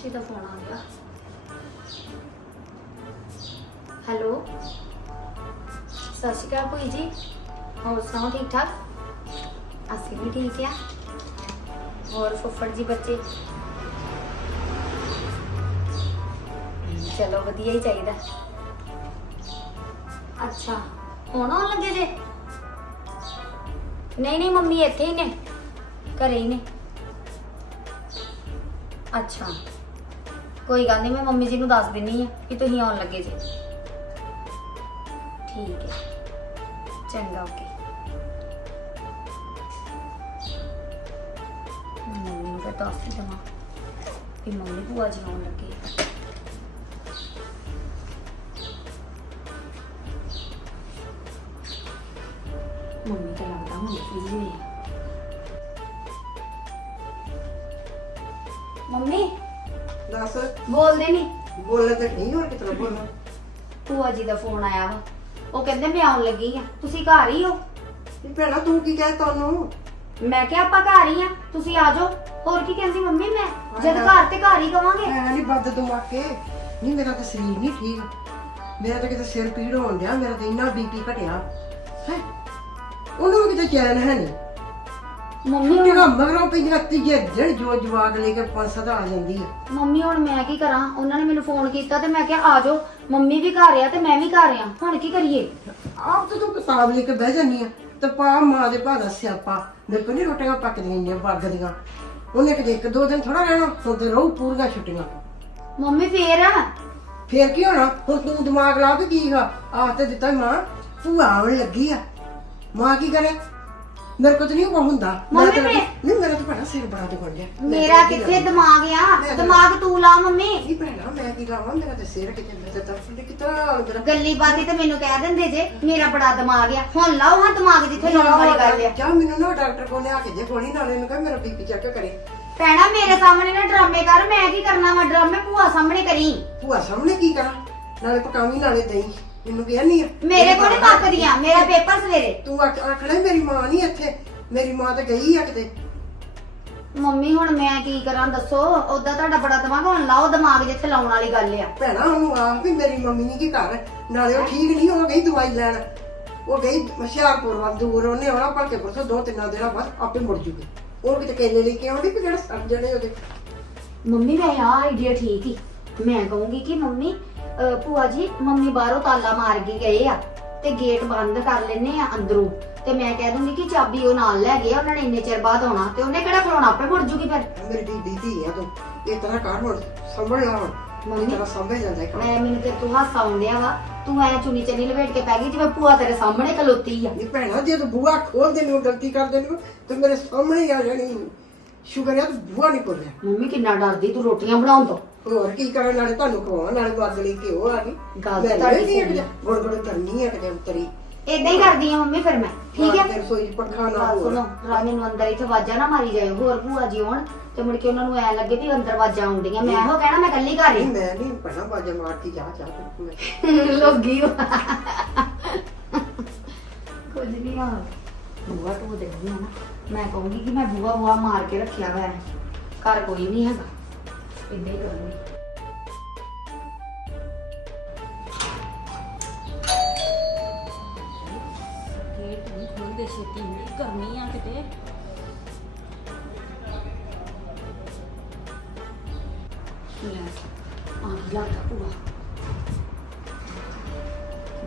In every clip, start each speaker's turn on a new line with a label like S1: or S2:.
S1: ਚਾਚੀ ਦਾ ਫੋਨ ਆ ਗਿਆ ਹੈਲੋ? ਸਤਿ ਸ਼੍ਰੀ ਅਕਾਲ ਭੂਈ ਜੀ। ਹੋਰ ਸੁਣਾਓ, ਠੀਕ ਠਾਕ? ਅਸੀਂ ਵੀ ਠੀਕ ਆ। ਹੋਰ ਫੁੱਫੜ ਜੀ ਬੱਚੇ? ਚਲੋ ਵਧੀਆ ਹੀ ਚਾਹੀਦਾ। ਅੱਛਾ, ਹੁਣ ਆਉਣ ਲੱਗੇ ਜੇ? ਨਹੀਂ ਨਹੀਂ, ਮੰਮੀ ਇੱਥੇ ਹੀ ਨੇ। ਘਰੇ ਹੀ ਨੇ। ਅੱਛਾ। ਕੋਈ ਗੱਲ ਨਹੀਂ, ਮੈਂ ਮੰਮੀ ਜੀ ਨੂੰ ਦੱਸ ਦਿੰਨੀ ਆ ਕਿ ਤੁਸੀਂ ਆਉਣ ਲੱਗੇ ਜੀ। ਠੀਕ ਹੈ। ਚੰਗਾ ਓਕੇ ਮੰਮੀ ਨੂੰ ਤਾਂ ਦੱਸ ਹੀ ਦੇਵਾਂ ਕਿ ਮੰਮੀ ਭੂਆ ਜੀ ਆਉਣ ਲੱਗੇ ਆ। ਮੰਮੀ ਤਾਂ ਲੱਗਦਾ ਹੁਣ ਫ੍ਰੀ ਹੋਈ ਆ। ਮੰਮੀ
S2: ਦੱਸ।
S1: ਬੋਲਦੇ ਨਹੀਂ
S2: ਬੋਲਣਾ ਤਾਂ ਨਹੀਂ ਹੋਰ ਕਿਤਨਾ ਬੋਲਣਾ।
S1: ਭੂਆ ਜੀ ਦਾ ਫੋਨ ਆਇਆ ਵਾ। ਉਹ ਕਹਿੰਦੇ ਮੈਂ ਆਉਣ ਲੱਗੀ ਆ। ਤੁਸੀਂ ਘਰ ਹੀ ਹੋ।
S2: ਨਹੀਂ ਭੈਣਾ ਤੂੰ ਕੀ ਕਹਿ ਤੁਹਾਨੂੰ
S1: ਮੈਂ ਕਿਹਾ ਆਪਾਂ ਘਰ ਹੀ ਆ। ਤੁਸੀਂ ਆ ਜਾਓ। ਹੋਰ ਕੀ ਕਹਿੰਦੀ ਮੰਮੀ ਮੈਂ? ਜਦ ਘਰ ਤੇ ਘਰ ਹੀ ਕਵਾਂਗੇ।
S2: ਮੈਂ ਨਹੀਂ ਬੱਦ ਦਿਮਾਗੇ ਨਹੀਂ ਮੇਰਾ ਤਾਂ ਸਰੀਰ ਨਹੀਂ ਠੀਕ। ਮੇਰਾ ਤਾਂ ਕਿਤੇ ਸਿਰ ਪੀੜ ਹੋਣ ਡਿਆ। ਮੇਰਾ ਤਾਂ ਇੰਨਾ ਬੀਪੀ ਘਟਿਆ। ਹੈ? ਉਹਨੂੰ ਵੀ ਕਿਤੇ ਚੈਨ ਹੈ ਨਹੀਂ
S1: ਮੰਮੀ
S2: ਛੁੱਟੀਆਂ ਮਗਰੋਂ ਪੈਂਦੀਆਂ ਤੀਜੇ ਦਿਨ ਜੋ ਜਵਾਗ ਲੈ ਕੇ ਪੰਜ ਸੱਤ ਆ ਜਾਂਦੀ ਆ।
S1: ਮੰਮੀ ਹੁਣ ਮੈਂ ਕੀ ਕਰਾਂ? ਉਹਨਾਂ ਨੇ ਮੈਨੂੰ ਫੋਨ ਕੀਤਾ ਤੇ ਮੈਂ ਕਿਹਾ ਆ ਜਾਓ ਮੰਮੀ ਵੀ ਘਰ ਆ ਤੇ ਮੈਂ ਵੀ ਘਰ ਆ। ਹੁਣ ਕੀ ਕਰੀਏ?
S2: ਆਪ ਤਾਂ ਤੂੰ ਕਿਤਾਬ ਲੈ ਕੇ ਬਹਿ ਜਾਨੀ ਆ ਤੇ ਪਾ ਮਾਂ ਦੇ ਭਾ ਦਾ ਸਿਆਪਾ। ਮੇਰੇ ਕੋਲ ਨਹੀਂ ਰੋਟੀਆਂ ਪੱਕਦੀਆਂ ਇੰਨੀਆਂ ਵਗਦੀਆਂ ਉਹਨੇ ਕਿਤੇ ਇੱਕ ਦੋ ਦਿਨ ਥੋੜਾ ਰਹਿਣਾ ਹੁਣ ਤੇ ਰਹੂ ਪੂਰੀਆਂ ਛੁੱਟੀਆਂ।
S1: ਮੰਮੀ ਫੇਰ?
S2: ਫੇਰ ਕੀ ਹੋਣਾ? ਹੁਣ ਤੂੰ ਦਿਮਾਗ ਲਾ ਕੇ ਕੀ ਆ ਆਹ ਤੇ ਦਿੱਤਾ ਮਾਂ ਭੂਆ ਆਉਣ ਲੱਗੀ ਆ। ਮਾਂ ਕੀ ਕਰੇ? ਮੇਰੇ ਕੋਲ ਤਾਂ ਨਹੀਂ ਉਹ ਹੁੰਦਾ। ਮੈਂ
S1: ਮੰਮੀ
S2: ਤਾਂ-
S1: ਮੈਂ-
S2: ਨਹੀਂ ਮੇਰਾ ਤਾਂ ਬੜਾ ਸਿਰ ਬੜਾ ਦੁਖਣ ਡਿਆ।
S1: ਮੇਰਾ
S2: ਤਾਂ
S1: ਕਿੱਥੇ? ਦਿਮਾਗ ਆ? ਦਿਮਾਗ ਤੂੰ ਲਾ ਮੰਮੀ।
S2: ਨਹੀਂ ਭੈਣਾ ਮੈਂ ਕੀ ਲਾਵਾਂ ਮੇਰਾ ਤਾਂ ਸਿਰ ਕਿਤੇ ਮੇਰੇ ਤਾਂ ਫੁੱਲ ਕਿਤਨਾ ਅੰਦਰ।
S1: ਗੱਲੀ ਬਾਤੀ ਤੇ ਮੈਨੂੰ ਕਹਿ ਦਿੰਦੇ ਜੇ ਮੇਰਾ ਬੜਾ ਦਿਮਾਗ ਆ। ਹੁਣ ਲਾਓ ਹਾਂ ਦਿਮਾਗ ਜਿੱਥੇ ਲਾਉਣ ਵਾਲੀ ਗੱਲ ਆ।
S2: ਜਾ ਮੈਨੂੰ ਨਾ ਡਾਕਟਰ ਕੋਲ ਲਿਆ ਕੇ ਦੇ ਗੋਲੀ ਨਾਲੇ ਨੂੰ ਕਹ ਮੇਰਾ ਬੀਪੀ ਚੈੱਕ ਕਰੇ।
S1: ਭੈਣਾ ਮੇਰੇ ਸਾਹਮਣੇ ਨਾ ਡਰਾਮੇ ਕਰ ਮੈਂ ਕੀ ਕਰਨਾ ਵਾ? ਡਰਾਮੇ ਭੂਆ ਸਾਹਮਣੇ ਕਰੀ।
S2: ਭੂਆ ਸਾਹਮਣੇ ਕੀ ਕਰਾਂ? ਨਾਲੇ ਪਕਾਵੀ ਨਾਲੇ ਦਈ ਮੈਨੂੰ ਕਿਹਾ ਨਹੀਂ
S1: ਮੇਰੇ ਕੋਲ ਨੀ ਪੱਕਦੀਆਂ ਮੇਰਾ ਪੇਪਰ ਸਵੇਰੇ।
S2: ਤੂੰ ਆਖ ਆਖ ਲੈ ਮੇਰੀ ਮਾਂ ਨਹੀਂ ਇੱਥੇ। ਮੇਰੀ ਮਾਂ ਤਾਂ ਗਈ ਆ ਕਿਤੇ।
S1: ਮੰਮੀ ਹੁਣ ਮੈਂ ਕੀ ਕਰਾਂ ਦੱਸੋ? ਉਦਾਂ ਤੁਹਾਡਾ ਬੜਾ ਦਿਮਾਗ ਹੁਣ ਲਾਓ ਦਿਮਾਗ ਜਿੱਥੇ ਲਾਉਣ ਵਾਲੀ ਗੱਲ ਆ।
S2: ਭੈਣਾ ਉਹਨੂੰ ਆਖ ਵੀ ਮੇਰੀ ਮੰਮੀ ਨਹੀਂ ਕੀ ਘਰ ਨਾਲੇ ਉਹ ਠੀਕ ਨਹੀਂ ਹੋ ਗਈ ਦਵਾਈ ਲੈਣ। ਉਹ ਗਈ ਹੁਸ਼ਿਆਰਪੁਰ ਵੱਲ ਦੂਰ ਉਹਨੇ ਆਉਣਾ ਭਲਕੇ ਪਰਸੋਂ ਦੋ ਤਿੰਨਾਂ ਦਿਨਾਂ ਬਾਅਦ ਆਪੇ ਮੁੜ ਜੂਗੀ। ਉਹ ਕਿਤੇ ਕੇਲੇ ਲੈ ਕੇ ਆਉਂਦੀ ਕਿ ਜਿਹੜਾ ਸੜ ਜਣੇ ਉਹਦੇ।
S1: ਮੰਮੀ ਮੈਂ ਆ ਆਈਡੀਆ ਠੀਕ ਹੀ ਮੈਂ ਕਹੂੰਗੀ ਕਿ ਮੰਮੀ ਅਹ ਭੂਆ ਜੀ ਮੰਮੀ ਬਾਹਰੋਂ ਤਾਲਾ ਮਾਰ ਕੇ ਗਏ ਆ ਤੇ ਗੇਟ ਬੰਦ ਕਰ ਲੈਨੇ ਆ ਅੰਦਰੋਂ। ਤੇ ਮੈਂ ਕਹਿ ਦੂੰਗੀ ਕਿ ਚਾਬੀ ਉਹ ਨਾਲ ਲੈ ਗਏ ਆ, ਉਹਨਾਂ ਨੇ ਇੰਨੇ ਚਿਰ ਬਾਅਦ ਆਉਣਾ ਤੇ ਉਹਨੇ ਕਿਹੜਾ ਖਲੋਣਾ ਆਪੇ ਮੁੜ ਜੂਗੀ ਫਿਰ।
S2: ਮੇਰੀ ਦੀਦੀ ਧੀ ਆ ਤੂੰ। ਇਹ ਤਰ੍ਹਾਂ ਕਰ ਹੁਣ ਸੰਭਲ ਲਾ ਹੁਣ
S1: ਮੰਮੀ।
S2: ਤੇਰਾ ਸੰਭਲ ਜਾਂਦਾ
S1: ਮੈਂ ਮੈਨੂੰ ਤੇ ਤੂੰ ਹਾਸਾ ਆਉਂਦਿਆ ਵਾ। ਤੂੰ ਐ ਚੁੰਨੀ ਚੰਨੀ ਲਪੇਟ ਕੇ ਪੈ ਗਈ ਜਿਵੇਂ ਭੂਆ ਤੇਰੇ ਸਾਹਮਣੇ ਖਲੋਤੀ ਆ।
S2: ਨਹੀਂ ਭੈਣਾ ਜੇ ਤੂੰ ਬੂਆ ਖੋਲਦੇ ਨੂੰ ਗਲਤੀ ਕਰਦੇ ਨੂੰ ਤੇ ਮੇਰੇ ਸਾਹਮਣੇ ਹੀ ਆ ਜਾਣੀ। ਸ਼ੁਕਰ ਹੈ ਤੂੰ ਬੂਆ ਨਹੀਂ ਖੋਲਿਆ।
S1: ਮੰਮੀ ਕਿੰਨਾ ਡਰਦੀ ਤੂੰ ਰੋਟੀਆਂ ਬਣਾਉਣ ਤੋਂ।
S2: ਹੋਰ ਕੀ ਕਰਨ ਨਾਲੇ ਤੁਹਾਨੂੰ ਖਵਾਉਣ ਨਾਲੇ ਬਾਗਲੀ ਘਿਓ ਆ ਗਈ।
S1: ਗੱਲ
S2: ਮੈਂ
S1: ਤੁਹਾਡੀ
S2: ਨਹੀਂ
S1: ਸਹੀ ਆ।
S2: ਗੜ ਗੜ ਕਰਨੀ ਹੈ ਕਿਤੇ ਉਤਰੀ।
S1: ਏਦਾਂ ਹੀ ਕਰਦੀ ਆ ਮੰਮੀ ਫਿਰ ਮੈਂ ਠੀਕ ਹੈ
S2: ਤੇ ਰਸੋਈ 'ਚ ਪੱਖਾ ਨਾ
S1: ਗੱਲ
S2: ਹੋਰ।
S1: ਸੁਣੋ ਰਾ ਮੈਨੂੰ ਅੰਦਰ ਇੱਥੇ ਵਾਜਾ ਨਾ ਮਾਰੀ ਜਾਇਓ ਹੋਰ ਭੂਆ ਜੀ ਆਉਣ ਤੇ ਮੁੜ ਕੇ ਉਹਨਾਂ ਨੂੰ ਐ ਲੱਗੇ ਵੀ ਅੰਦਰ ਵਾਜਾ ਆਉਂਦੀਆਂ। ਮੈਂ ਇਹੋ ਕਹਿਣਾ ਮੈਂ ਕੱਲੀ ਘਰ
S2: ਨਹੀਂ
S1: ਹੀ
S2: ਮੈਂ ਨਹੀਂ ਪੜਾ ਬਾਜਾ ਮਾਰ ਕੇ ਜਾ ਜਾ ਤੂੰ
S1: ਲੋਗੀ ਕੁਝ ਨਹੀਂ ਆ। ਬੂਆ ਤੂੰ ਦੇ ਨਾ ਮੈਂ ਕਹੂੰਗੀ ਕਿ ਮੈਂ ਬੂਆ ਬੂਆ ਮਾਰ ਕੇ ਰੱਖਿਆ ਹੋਇਆ ਹੈ ਘਰ ਕੋਈ ਨਹੀਂ ਹੈਗਾ ਇੱਦਾਂ ਹੀ ਕਰੂੰਗੀ
S3: ਗੇਟ ਨਹੀਂ ਖੋਲਦੇ ਛੇਤੀ ਨਹੀਂ ਗਰਮੀ ਆ ਕਿਤੇ
S1: ਲੈ ਆ ਕੀ ਲੱਗਦਾ ਭੂਆ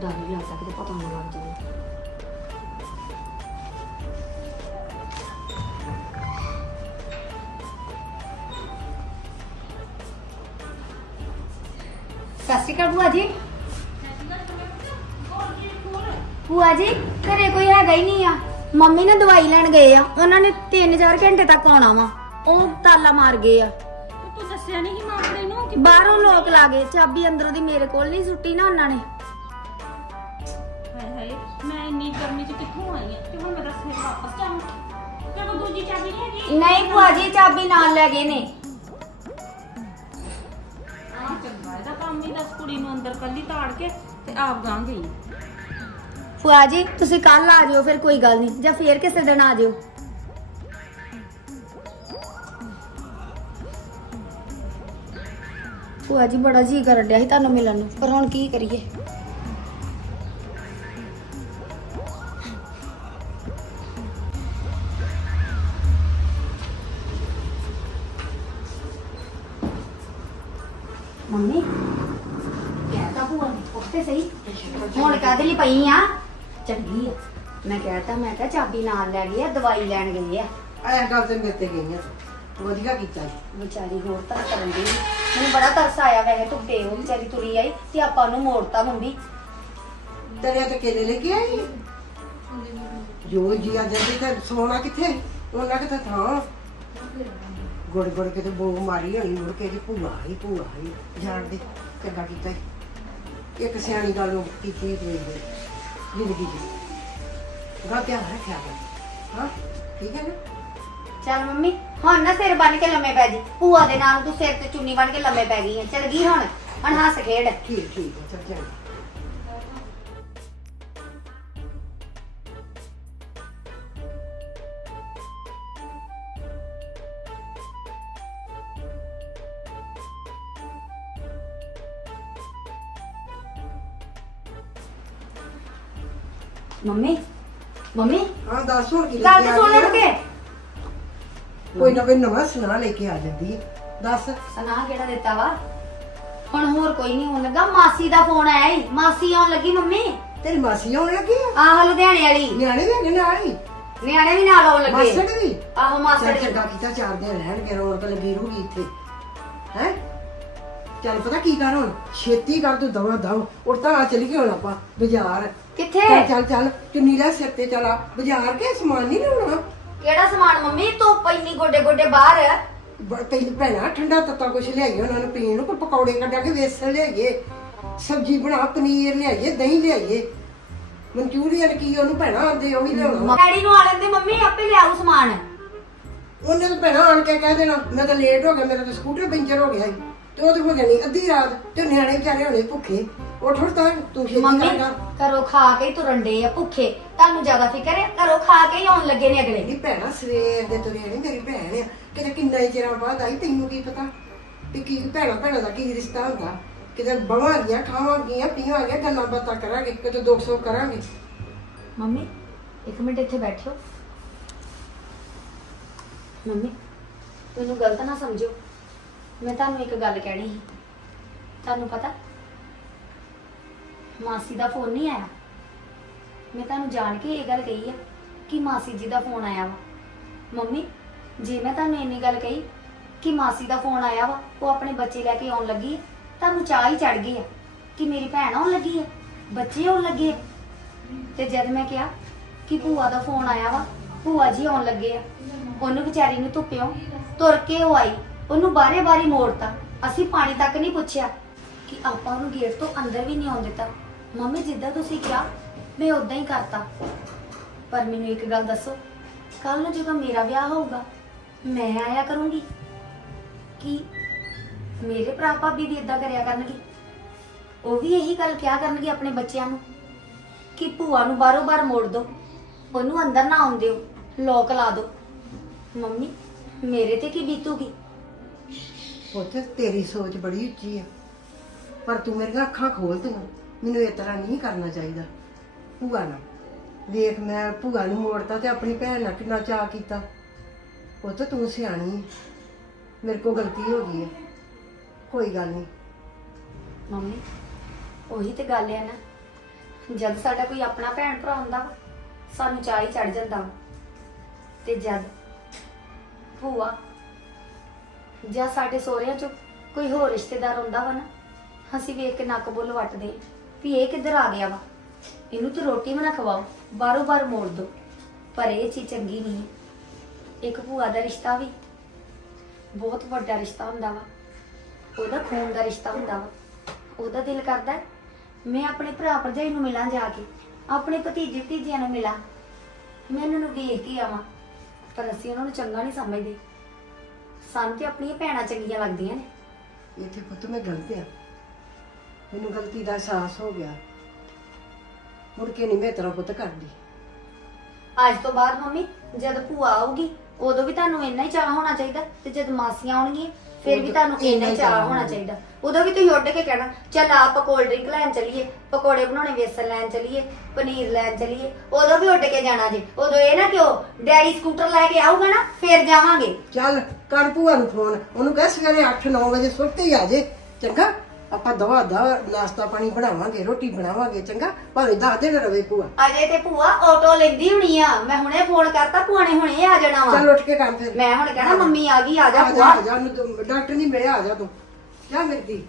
S1: ਡਰ ਵੀ ਲੱਗਦਾ ਕਿ ਪਤਾ ਨਾ ਲੱਗ ਜਾਵੇ ਸਤਿ ਸ਼੍ਰੀ ਅਕਾਲ ਭੂਆ ਜੀ। ਭੂਆ ਜੀ ਘਰੇ ਕੋਈ ਹੈਗਾ ਹੀ ਨਹੀਂ ਆ। ਮੰਮੀ ਨੇ ਦਵਾਈ ਲੈਣ ਗਏ ਆ। ਉਹਨਾਂ ਨੇ 3-4 ਘੰਟੇ ਤੱਕ ਆਉਣਾ ਵਾ। ਉਹ ਤਾਲਾ ਮਾਰ ਗਏ ਆ।
S3: ਤੂੰ ਦੱਸਿਆ ਨਹੀਂ ਕਿ ਮਾਪੜੇ ਨੂੰ ਕਿ
S1: ਬਾਹਰੋਂ ਲੋਕ ਲਾ ਗਏ। ਚਾਬੀ ਅੰਦਰੋਂ ਦੀ ਮੇਰੇ ਕੋਲ ਨਹੀਂ ਸੁੱਟੀ ਨਾ ਉਹਨਾਂ ਨੇ।
S3: ਹਾਏ ਹਾਏ ਮੈਂ ਇੰਨੀ ਗਰਮੀ 'ਚ ਕਿੱਥੋਂ ਆਈ ਆ? ਤੇ ਹੁਣ ਮੇਰਾ ਸਿਰ ਵਾਪਸ ਜਾਵਾਂ? ਤੇ ਉਹ ਦੂਜੀ ਚਾਬੀ ਨਹੀਂ ਹੈਗੀ
S1: ਨਹੀਂ ਭੂਆ ਜੀ ਚਾਬੀ ਨਾਲ ਲੈ ਗਏ ਨੇ।
S3: ਚੰਗਾ ਦੱਸ ਕੁੜੀ ਨੂੰ ਅੰਦਰ ਕੱਲੀ ਤਾੜ ਕੇ ਤੇ ਆਪ ਗਾਂ ਗਈ।
S1: ਭੂਆ ਜੀ, ਤੁਸੀਂ ਕੱਲ ਆ ਜਿਓ, ਫਿਰ ਕੋਈ ਗੱਲ ਨਹੀਂ। ਜਾਂ ਫੇਰ ਕਿਸੇ ਦਿਨ ਆ ਜਿਓ। ਭੂਆ ਜੀ, ਬੜਾ ਜੀ ਕਰਨ ਡਿਆ ਸੀ ਤੁਹਾਨੂੰ ਮਿਲਣ ਨੂੰ। ਪਰ ਹੁਣ ਕੀ ਕਰੀਏ? ਮੰਮੀ ਉੱਥੇ ਸਹੀ। ਹੁਣ ਕਾਹਦੇ ਲਈ ਪਈ ਆ? ਚੰਗੀ ਆ। ਮੈਂ ਕਹਿਤਾ ਮੈਂ ਕਿਹਾ ਚਾਬੀ ਨਾਲ ਲੈ ਗਈ ਆ ਦਵਾਈ ਲੈਣ ਗਈ ਆ।
S2: ਐ ਗੱਲ ਤੇ ਮੇਰੇ ਤੇ ਗਈਆਂ ਵਧੀਆ ਕੀਤਾ
S1: ਵਿਚਾਰੀ ਹੋਰ ਤਾਂ ਕਰਨ ਦੀ ਮੈਨੂੰ ਬੜਾ ਤਰਸ ਆਇਆ ਵੈਸੇ ਧੁੱਪੇ ਉਹ ਵਿਚਾਰੀ ਤੁਰੀ ਆਈ ਤੇ ਆਪਾਂ ਨੂੰ ਮੋੜਤਾ ਮੰਮੀ।
S2: ਤੇਰੇ ਤੇ ਕੇਲੇ ਲੈ ਕੇ ਆਈ ਜੋ ਜੀ ਆ ਜਾਂਦੀ ਤੇ ਸੋਨਾ ਕਿੱਥੇ? ਉਹਨਾਂ ਕਿਤੇ ਥਾਂ? ਗੁੜ ਗੁੜ ਕੇ ਤੇ ਬੋ ਮਾਰੀ ਹੋਣੀ ਮੁੜ ਕੇ ਦੀ ਭੂਆ ਹੀ ਭੂਆ ਹੀ ਜਾਣ ਦੇ ਚੰਗਾ ਕੀਤਾ ਈ। ਇੱਕ ਸਿਆਣੀ ਗੱਲ ਉਹ ਕੀਤੀ ਤੇ ਜ਼ਿੰਦਗੀ ਦੀ। ਗਾ ਧਿਆਨ ਰੱਖਿਆ ਕਰ ਹਾਂ ਠੀਕ ਹੈ ਨਾ?
S1: ਚੱਲ ਮੰਮੀ ਹੁਣ ਨਾ ਸਿਰ ਬਨ ਕੇ ਲੰਮੇ ਪੈ ਜੀ। ਭੂਆ ਦੇ ਨਾਲ ਤੂੰ ਸਿਰ ਤੇ ਚੁੰਨੀ ਬਨ ਕੇ ਲੰਮੇ ਪੈ ਗਈ ਹੈ। ਚਲ ਗਈ ਹੁਣ। ਹੁਣ ਹੱਸ ਖੇਡ।
S2: ਠੀਕ ਠੀਕ ਹੈ ਚੱਲ ਚੰਗਾ।
S1: Mummy mummy.
S2: ਹਾਂ ਦੱਸ ਹੁਣ ਕੀ ਲੈ
S1: ਗੱਲ
S2: ਕੇ
S1: ਤੇ
S2: ਆ
S1: ਸੁਣ
S2: ਗਈ ਆ?
S1: ਲੈਣ ਕੇ
S2: ਕੋਈ ਨਾ ਕੋਈ ਨਵਾਂ ਸੁਣਾ ਲੈ ਕੇ ਆ ਜਾਂਦੀ ਹੈ। ਦੱਸ।
S1: ਸੁਣਾ ਕਿਹੜਾ ਦਿੱਤਾ ਵਾ? ਹੁਣ ਹੋਰ ਕੋਈ ਨਹੀਂ ਹੋਣ ਲੱਗਾ ਮਾਸੀ ਦਾ ਫੋਨ ਆਇਆ ਈ। ਮਾਸੀ ਆਉਣ ਲੱਗੀ ਮੰਮੀ।
S2: ਤੇਰੀ ਮਾਸੀ ਆਉਣ ਲੱਗੀ ਆ?
S1: ਆਹ ਲੁਧਿਆਣੇ ਵਾਲੀ।
S2: ਨਿਆਣੇ ਵੀ ਹੈਗੇ ਨਾਲ ਹੀ?
S1: ਨਿਆਣੇ ਵੀ ਨਾਲ ਆਉਣ ਲੱਗੇ।
S2: ਮਾਸੜ ਵੀ?
S1: ਆਹੋ ਮਾਸੜ
S2: ਚੱਲ ਚੰਗਾ ਕੀਤਾ ਚਾਰ ਦਿਨ ਰਹਿਣਗੇ ਰੌਣਕ ਲੱਗੀ ਰਹੂਗੀ ਇੱਥੇ। ਹੈ? ਚੱਲ ਪਤਾ ਕੀ ਕਰ ਹੁਣ? ਛੇਤੀ ਕਰ ਤੂੰ ਦਵਾ ਦਵ। ਉੱਠ ਤਾਂ ਆ ਚਲੀ ਗਏ ਹੁਣ ਆਪਾਂ ਬਾਜ਼ਾਰ।
S1: ਕਿੱਥੇ?
S2: ਚੱਲ ਚੱਲ ਚੱਲ ਚੁੰਨੀ ਲੈ ਸਿਰ ਤੇ ਚਲਾ ਬਾਜ਼ਾਰ ਕੇ ਸਮਾਨ ਨਹੀਂ ਲਿਆਉਣਾ?
S1: ਕਿਹੜਾ ਸਮਾਨ ਮੰਮੀ? ਧੁੱਪ ਇੰਨੀ ਗੋਡੇ ਗੋਡੇ ਬਾਹਰ।
S2: ਬ- ਭੈਣਾ ਠੰਡਾ ਤੱਤਾ ਕੁਛ ਲਿਆਈਏ ਉਹਨਾਂ ਨੂੰ ਪੀਣ ਨੂੰ ਕੋਈ ਪਕੌੜੇ ਕੱਢਾ ਕੇ ਵੇਸਣ ਲਿਆਈਏ। ਸਬਜ਼ੀ ਬਣਾ ਪਨੀਰ ਲਿਆਈਏ ਦਹੀਂ ਲਿਆਈਏ। ਮਨਚੂਰੀਅਨ ਕੀ ਉਹਨੂੰ ਭੈਣਾ ਆਂਦੇ ਉਹ ਹੀ ਲਿਆਉਣਾ।
S1: ਡੈਡੀ ਨੂੰ ਆ ਲੈਂਦੇ ਮੰਮੀ ਆਪੇ ਲਿਆਉ ਸਮਾਨ।
S2: ਉਹਨੇ ਤਾਂ ਭੈਣਾ ਆਣ ਕੇ ਕਹਿ ਦੇਣਾ ਮੈਂ ਤਾਂ ਲੇਟ ਹੋ ਗਿਆ ਮੇਰਾ ਤਾਂ ਸਕੂਟਰ ਪੈਂਚਰ ਹੋ ਗਿਆ ਸੀ। ਤੇ ਉਹ ਤੇ ਹੋ ਜਾਣੀ ਅੱਧੀ ਰਾਤ ਤੇ ਨਿਆਣੇ ਵਿਚਾਰੇ ਹੋਣੇ ਭੁੱਖੇ। ਉੱਠ ਉੱਠ ਤਾਂ ਤੂੰ ਛੇਤੀ
S1: ਮੰਮੀ
S2: ਕਰੇਗਾ
S1: ਘਰੋਂ ਖਾ ਕੇ ਹੀ ਤੁਰਨ ਡੇ ਆ ਭੁੱਖੇ। ਤੁਹਾਨੂੰ ਜ਼ਿਆਦਾ ਫਿਕਰ ਹੈ? ਘਰੋਂ ਖਾ ਕੇ ਹੀ ਆਉਣ ਲੱਗੇ ਨੇ ਅਗਲੇ।
S2: ਨਹੀਂ ਭੈਣਾ ਸਵੇਰ ਦੇ ਤੁਰੇ ਨੇ ਮੇਰੀ ਭੈਣ ਆ। ਕਿਤੇ ਕਿੰਨਾ ਹੀ ਚਿਰਾਂ ਬਾਅਦ ਆਈ ਤੈਨੂੰ ਕੀ ਪਤਾ ਵੀ ਕੀ ਭੈਣਾ ਭੈਣਾ ਦਾ ਕੀ ਰਿਸ਼ਤਾ ਹੁੰਦਾ। ਕਿਤੇ ਬਵਾਂਗੀਆਂ ਖਾਵਾਂਗੀਆਂ ਪੀਵਾਂਗੇ ਗੱਲਾਂ ਬਾਤਾਂ ਕਰਾਂਗੇ ਕਿਤੇ ਦੁੱਖ ਸੁੱਖ ਕਰਾਂਗੇ।
S1: ਮੰਮੀ ਇੱਕ ਮਿੰਟ ਇੱਥੇ ਬੈਠਿਓ। ਮੰਮੀ ਮੈਨੂੰ ਗਲਤ ਨਾ ਸਮਝਿਓ। ਮੈਂ ਤੁਹਾਨੂੰ ਇੱਕ ਗੱਲ ਕਹਿਣੀ ਸੀ। ਤੁਹਾਨੂੰ ਪਤਾ? ਮਾਸੀ ਦਾ ਫੋਨ ਨਹੀਂ ਆਇਆ। ਮੈਂ ਤੁਹਾਨੂੰ ਜਾਣ ਕੇ ਇਹ ਗੱਲ ਕਹੀ ਆ ਕਿ ਮਾਸੀ ਜੀ ਦਾ ਫੋਨ ਆਇਆ ਵਾ। ਮੰਮੀ, ਜੇ ਮੈਂ ਤੁਹਾਨੂੰ ਇੰਨੀ ਗੱਲ ਕਹੀ ਕਿ ਮਾਸੀ ਦਾ ਫੋਨ ਆਇਆ ਵਾ, ਉਹ ਆਪਣੇ ਬੱਚੇ ਲੈ ਕੇ ਆਉਣ ਲੱਗੀ ਤੁਹਾਨੂੰ ਚਾਹ ਹੀ ਚੜ ਗਈ ਆ ਕਿ ਮੇਰੀ ਭੈਣ ਆਉਣ ਲੱਗੀ ਹੈ ਬੱਚੇ ਆਉਣ ਲੱਗੇ ਆ। ਤੇ ਜਦ ਮੈਂ ਕਿਹਾ ਕਿ ਭੂਆ ਦਾ ਫੋਨ ਆਇਆ ਵਾ, ਭੂਆ ਜੀ ਆਉਣ ਲੱਗੇ ਆ। ਉਹਨੂੰ ਵਿਚਾਰੀ ਨੂੰ ਧੁੱਪਿਓ ਤੁਰ ਕੇ ਉਹ ਆਈ। ਉਹਨੂੰ ਬਾਰੇ ਬਾਰੇ ਮੋੜਤਾ। ਅਸੀਂ ਪਾਣੀ ਤੱਕ ਨਹੀਂ ਪੁੱਛਿਆ ਕਿ ਆਪਾਂ ਉਹਨੂੰ ਗੇਟ ਤੋਂ ਅੰਦਰ ਵੀ ਨਹੀਂ ਆਉਣ ਦਿੱਤਾ। ਮੰਮੀ ਜਿੱਦਾਂ ਤੁਸੀਂ ਕਿਹਾ, ਮੈਂ ਉਦਾਂ ਹੀ ਕਰਤਾ। ਪਰ ਮੈਨੂੰ ਇੱਕ ਗੱਲ ਦੱਸੋ ਕੱਲ ਨੂੰ ਜਦੋਂ ਮੇਰਾ ਵਿਆਹ ਹੋਊਗਾ, ਮੈਂ ਆਇਆ ਕਰੂੰਗੀ ਕਿ ਮੇਰੇ ਭਰਾ ਭਾਬੀ ਵੀ ਇਦਾਂ ਕਰਿਆ ਕਰਨਗੇ? ਉਹ ਵੀ ਇਹੀ ਗੱਲ ਕਿਹਾ ਕਰਨਗੇ ਆਪਣੇ ਬੱਚਿਆਂ ਨੂੰ ਕਿ ਭੂਆ ਨੂੰ ਬਾਰੋ ਬਾਰ ਮੋੜ ਦੋ, ਉਹਨੂੰ ਅੰਦਰ ਨਾ ਆਉਣ ਦਿਓ, ਲੋਕ ਲਾ ਦਿਓ ਮੰਮੀ, ਮੇਰੇ ਤੇ ਕੀ ਬੀਤੂਗੀ?
S2: ਪੁੱਤ, ਤੇਰੀ ਸੋਚ ਬੜੀ ਉੱਚੀ ਆ। ਪਰ ਤੂੰ ਮੇਰੀਆਂ ਅੱਖਾਂ ਖੋਲਤੀਆਂ ਮੈਨੂੰ ਇਸ ਤਰ੍ਹਾਂ ਨਹੀਂ ਕਰਨਾ ਚਾਹੀਦਾ। ਭੂਆ ਨਾਲ ਵੇਖ ਮੈਂ ਭੂਆ ਨੂੰ ਮੋੜਤਾ ਤੇ ਆਪਣੀ ਭੈਣ ਨਾਲ ਕਿੰਨਾ ਚਾਅ ਕੀਤਾ। ਪੁੱਤ, ਤੂੰ ਸਿਆਣੀ ਹੈ ਮੇਰੇ ਕੋਲ ਗਲਤੀ ਹੋ ਗਈ ਹੈ ਕੋਈ ਗੱਲ ਨਹੀਂ।
S1: ਮੰਮੀ, ਉਹੀ ਤੇ ਗੱਲ ਹੈ ਨਾ। ਜਦ ਸਾਡਾ ਕੋਈ ਆਪਣਾ ਭੈਣ ਭਰਾ ਹੁੰਦਾ ਵਾ, ਸਾਨੂੰ ਚਾਹ ਹੀ ਚੜ ਜਾਂਦਾ ਵਾ। ਤੇ ਜਦ ਭੂਆ ਜਾਂ ਸਾਡੇ ਸਹੁਰਿਆਂ ਚੋਂ ਕੋਈ ਹੋਰ ਰਿਸ਼ਤੇਦਾਰ ਆਉਂਦਾ ਵਾ ਨਾ ਅਸੀਂ ਵੇਖ ਕੇ ਨੱਕ ਬੁੱਲ ਵੱਟਦੇ ਹਾਂ ਵੀ ਇਹ ਕਿੱਧਰ ਆ ਗਿਆ ਵਾ। ਇਹਨੂੰ ਤਾਂ ਰੋਟੀ ਵੀ ਨਾ ਖਵਾਓ ਬਾਰੋ ਬਾਰ ਮੋੜ ਦੋ ਪਰ ਇਹ ਚੀਜ਼ ਚੰਗੀ ਨਹੀਂ ਹੈ। ਇੱਕ ਭੂਆ ਦਾ ਰਿਸ਼ਤਾ ਵੀ ਬਹੁਤ ਵੱਡਾ ਰਿਸ਼ਤਾ ਹੁੰਦਾ ਵਾ। ਉਹਦਾ ਖੂਨ ਦਾ ਰਿਸ਼ਤਾ ਹੁੰਦਾ ਵਾ। ਉਹਦਾ ਦਿਲ ਕਰਦਾ ਹੈ, ਮੈਂ ਆਪਣੇ ਭਰਾ ਭਰਜਾਈ ਨੂੰ ਮਿਲਾਂ ਜਾ ਕੇ ਆਪਣੇ ਭਤੀਜੇ ਭਤੀਜਿਆਂ ਨੂੰ ਮਿਲਾਂ। ਮੈਂ ਇਹਨਾਂ ਨੂੰ ਵੇਖ ਕੇ ਆਵਾਂ ਪਰ ਅਸੀਂ ਉਹਨਾਂ ਨੂੰ ਚੰਗਾ ਨਹੀਂ ਸਮਝਦੇ। ਸਾਨੂੰ ਤੇ ਆਪਣੀਆਂ ਭੈਣਾਂ ਚੰਗੀਆਂ ਲੱਗਦੀਆਂ ਨੇ।
S2: ਇੱਥੇ ਪੁੱਤ ਮੈਂ ਗਲਤ ਆ। ਮੈਨੂੰ ਗਲਤੀ ਦਾ ਅਹਿਸਾਸ ਹੋ ਗਿਆ। ਮੁੜ ਕੇ ਨਹੀਂ ਮੈਂ ਤੇਰਾ ਪੁੱਤ ਕਰਦੀ।
S1: ਅੱਜ ਤੋਂ ਬਾਅਦ ਮੰਮੀ ਜਦ ਭੂਆ ਆਊਗੀ ਉਦੋਂ ਵੀ ਤੁਹਾਨੂੰ ਇੰਨਾ ਹੀ ਚਾਹ ਹੋਣਾ ਚਾਹੀਦਾ ਤੇ ਜਦ ਮਾਸੀਆਂ ਆਉਣਗੀਆਂ ਫਿਰ ਵੀ ਤੁਹਾਨੂੰ ਇੰਨਾ ਹੀ ਚਾਹ ਹੋਣਾ ਚਾਹੀਦਾ। ਉਦੋਂ ਵੀ ਤੁਸੀਂ ਉੱਡ ਕੇ ਕਹਿਣਾ ਚੱਲ ਆਪਾਂ ਕੋਲਡ ਡਰਿੰਕ ਲੈਣ ਚੱਲੀਏ ਪਕੌੜੇ ਬਣਾਉਣੇ ਵੇਸਣ ਲੈਣ ਚੱਲੀਏ ਪਨੀਰ ਲੈਣ ਚੱਲੀਏ। ਉਦੋਂ ਵੀ ਉੱਡ ਕੇ ਜਾਣਾ ਜੇ। ਉਦੋਂ ਇਹ ਨਾ ਕਿਉਂ ਡੈਡੀ ਸਕੂਟਰ ਲੈ ਕੇ ਆਊਗਾ ਨਾ ਫਿਰ ਜਾਵਾਂਗੇ।
S2: ਚੱਲ ਕਰ ਭੂਆ ਨੂੰ ਫੋਨ ਉਹਨੂੰ ਕਹਿ ਸਵੇਰੇ 8-9 ਵਜੇ ਸੁੱਤੇ ਹੀ ਆ ਜੇ। ਚੰਗਾ? ਆਪਾਂ ਦਵਾ ਦਾ ਨਾਸ਼ਤਾ ਪਾਣੀ ਬਣਾਵਾਂਗੇ ਰੋਟੀ ਬਣਾਵਾਂਗੇ ਚੰਗਾ? ਭਾਵੇਂ ਦਸ ਦਿਨ ਰਵੇ ਭੂਆ।
S1: ਅਜੇ ਤੇ ਭੂਆ ਆਟੋ ਲੈਂਦੀ ਹੋਣੀ ਆ। ਮੈਂ ਹੁਣੇ ਫੋਨ ਕਰਤਾ ਭੂਆ ਨੇ ਹੁਣੇ ਆ ਜਾਣਾ ਵਾ।
S2: ਚੱਲ ਉੱਠ ਕੇ ਕੰਮ ਫਿਰ।
S1: ਮੈਂ ਹੁਣ ਕਹਿਣਾ ਮੰਮੀ ਆ ਗਈ ਆ ਜਾ
S2: ਆ ਜਾ
S1: ਭੂਆ।
S2: ਆ ਜਾ ਉਹਨੂੰ ਤੂੰ- ਡਾਕਟਰ ਨਹੀਂ ਮਿਲਿਆ ਆ ਜਾ ਤੂੰ। ਜਾ ਧੀ